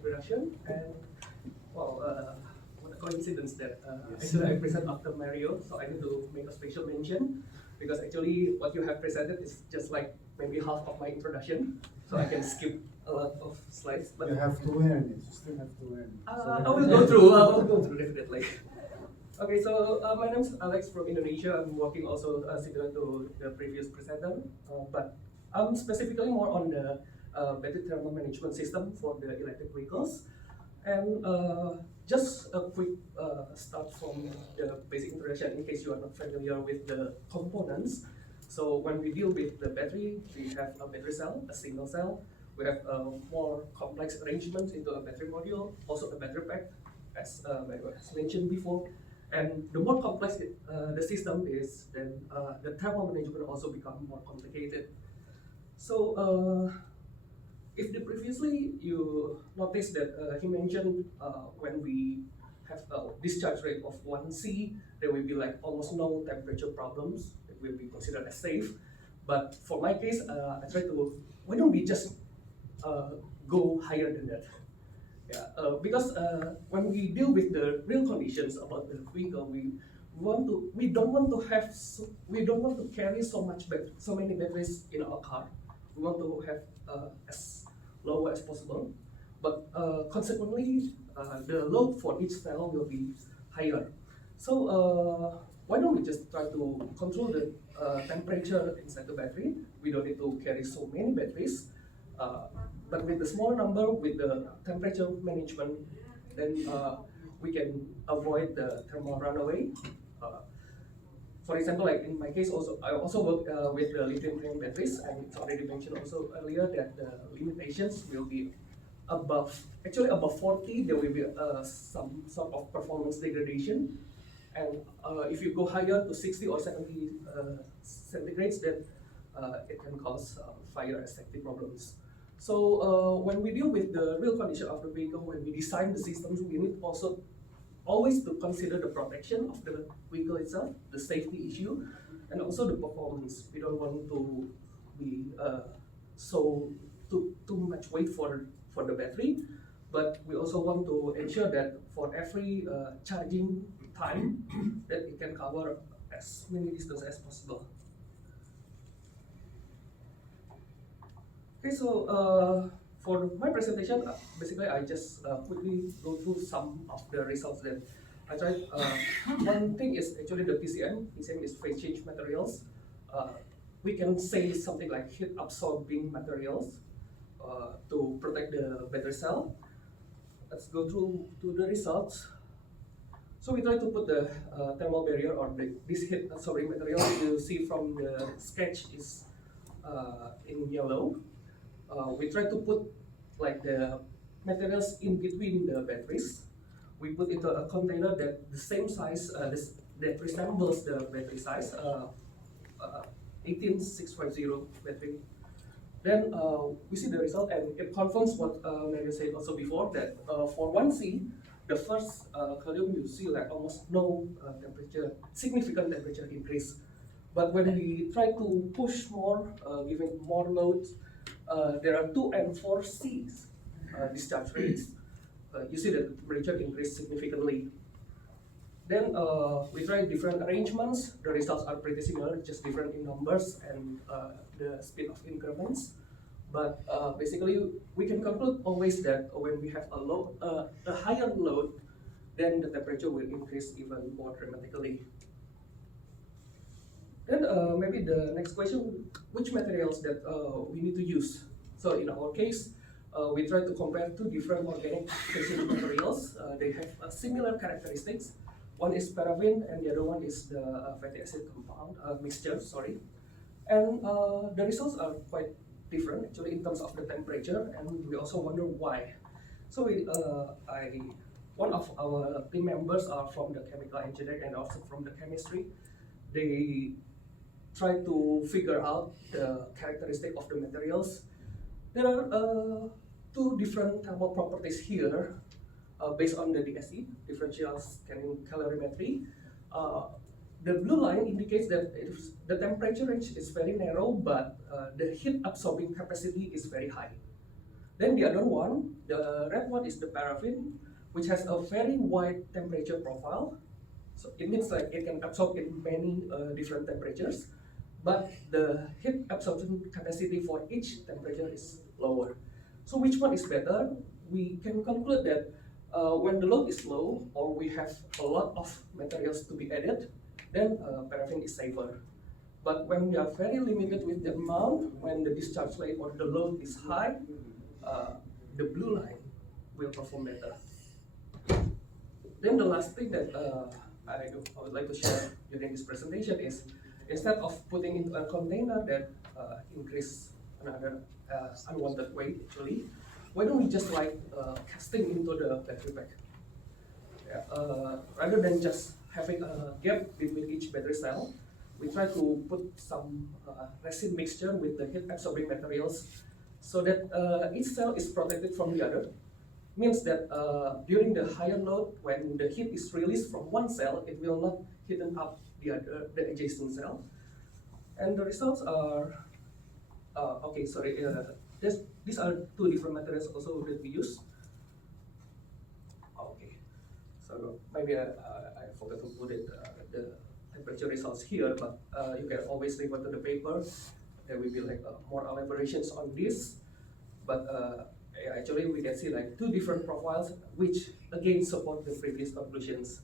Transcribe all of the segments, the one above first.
introduction. And well, what a coincidence that actually I present after Mario, so I need to make a special mention because actually what you have presented is just like maybe half of my introduction, so I can skip a lot of slides. But you have to learn it. You still have to learn. I will go through. I will go through definitely. Okay, so my name is Alex from Indonesia. I'm working also similar to the previous presenter, but I'm specifically more on the battery thermal management system for the electric vehicles. And just a quick start from the basic introduction in case you are not familiar with the components. So when we deal with the battery, we have a battery cell, a single cell. We have a more complex arrangement into a battery module, also a battery pack, as mentioned before. And the more complex the system is, then the thermal management also becomes more complicated. So if previously you noticed that he mentioned when we have a discharge rate of 1 C, there will be like almost no temperature problems. It will be considered as safe. But for my case, I try to, why don't we just go higher than that? Yeah, because when we deal with the real conditions about the vehicle, we don't want to carry so many batteries in our car. We want to have as low as possible, but consequently, the load for each cell will be higher. So why don't we just try to control the temperature inside the battery? We don't need to carry so many batteries. But with the small number, with the temperature management, then we can avoid the thermal runaway. For example, like in my case, I also work with the lithium-ion batteries, and it's already mentioned also earlier that the limitations will be above 40. There will be some sort of performance degradation, and if you go higher to 60 or 70 centigrades, then it can cause fire and safety problems. So when we deal with the real condition of the vehicle, when we design the systems, we need also always to consider the protection of the vehicle itself, the safety issue, and also the performance. We don't want to be too much weight for the battery, but we also want to ensure that for every charging time, that it can cover as many distance as possible. Okay, so for my presentation, basically I just quickly go through some of the results that I tried. One thing is actually the PCM. PCM is phase change materials. We can say something like heat absorbing materials to protect the battery cell. Let's go through to the results. So we try to put the thermal barrier or this heat absorbing material you see from the sketch is in yellow. We try to put like the materials in between the batteries. We put into a container that the same size that resembles the battery size, 18650 battery. Then we see the result, and it confirms what Mario said also before, that for 1C, the first column you see like almost no significant temperature increase. But when we try to push more, giving more load, there are 2 and 4 C's discharge rates. You see that the temperature increased significantly. Then we tried different arrangements. The results are pretty similar, just different in numbers and the speed of increments. But basically, we can conclude always that when we have a higher load, then the temperature will increase even more dramatically. Then maybe the next question, which materials that we need to use? So in our case, we try to compare 2 different organic phase materials. They have similar characteristics. One is paraffin, and the other one is the fatty acid compound mixture. Sorry, and the results are quite different actually in terms of the temperature, and we also wonder why. So one of our team members are from the chemical engineering and also from the chemistry. They try to figure out the characteristic of the materials. There are 2 different thermal properties here based on the DSE, differential scanning calorimetry. The blue line indicates that the temperature range is very narrow, but the heat absorbing capacity is very high. Then the other one, the red one, is the paraffin, which has a very wide temperature profile. So it means like it can absorb in many different temperatures, but the heat absorption capacity for each temperature is lower. So which one is better? We can conclude that when the load is low or we have a lot of materials to be added, then paraffin is safer. But when we are very limited with the amount, when the discharge rate or the load is high, the blue line will perform better. Then the last thing that I would like to share during this presentation is, instead of putting into a container that increase another unwanted weight, actually, why don't we just like casting into the battery pack? Rather than just having a gap between each battery cell, we try to put some resin mixture with the heat absorbing materials so that each cell is protected from the other. Means that during the higher load, when the heat is released from one cell, it will not heat up the adjacent cell. And the results are, these are two different materials also that we use. Okay, so maybe I forgot to put it, the temperature results here, but you can always refer to the paper. There will be like more elaborations on this, but actually we can see like two different profiles which again support the previous conclusions.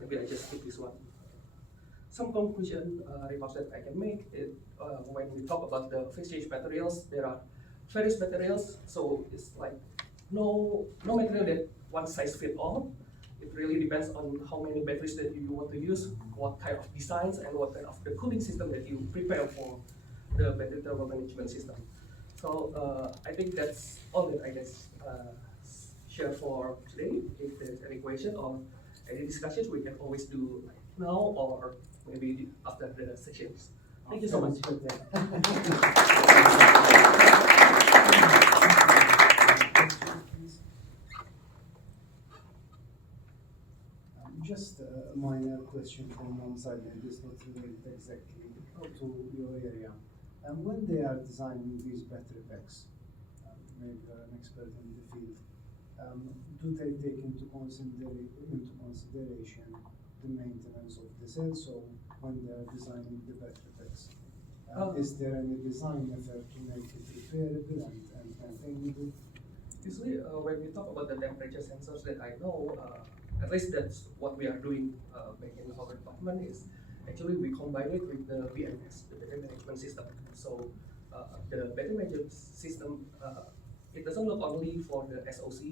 Maybe I just skip this one. Some conclusion remarks that I can make is, when we talk about the phase change materials, there are various materials, so it's like no material that one size fit all. It really depends on how many batteries that you want to use, what kind of designs, and what kind of the cooling system that you prepare for the battery thermal management system. So I think that's all that I can share for today. If there's any question or any discussions, we can always do like now or maybe after the sessions. Thank you so much. Just a minor question from one side, and it's not related exactly to your area. And when they are designing these battery packs, maybe you're an expert in the field, do they take into consideration the maintenance of the cell? So when they are designing the battery packs, is there any design effort to make it repairable and maintainable? Usually, when we talk about the temperature sensors that I know, at least that's what we are doing back in our department, is actually we combine it with the BMS, the battery management system. So the battery management system, it doesn't look only for the SOC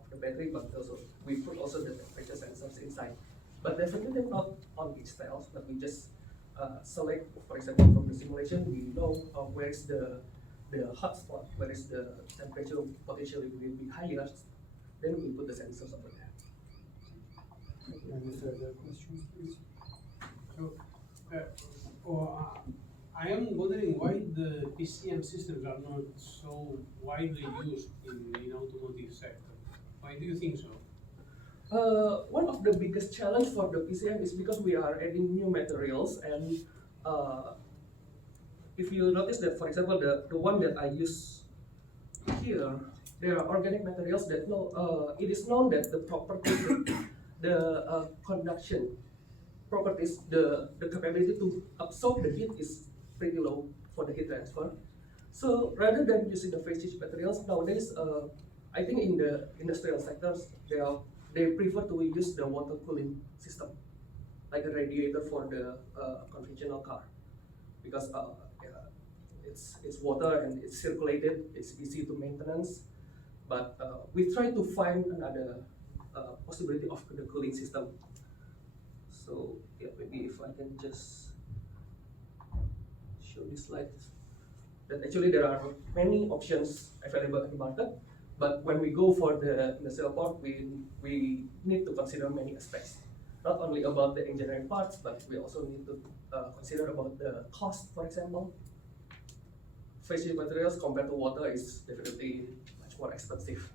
of the battery, but also we put also the temperature sensors inside. But definitely not on each cells, but we just select, for example, from the simulation, we know where is the hot spot, where is the temperature potentially will be higher, then we put the sensors over there. Any further questions, please? So, I am wondering why the PCM systems are not so widely used in automotive sector. Why do you think so? One of the biggest challenge for the PCM is because we are adding new materials, and if you notice that, for example, the one that I use here, there are organic materials that it is known that the properties, the conduction properties, the capability to absorb the heat is pretty low for the heat transfer. So rather than using the phase change materials nowadays, I think in the industrial sectors they prefer to use the water cooling system, like a radiator for the conventional car, because it's water and it's circulated, it's easy to maintenance. But we try to find another possibility of the cooling system. So yeah, maybe if I can just show this slide, that actually there are many options available in the market, but when we go for the industrial part, we need to consider many aspects, not only about the engineering parts, but we also need to consider about the cost. For example, phase change materials compared to water is definitely much more expensive,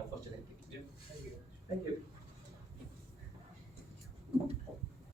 unfortunately. Yeah, thank you. Thank you.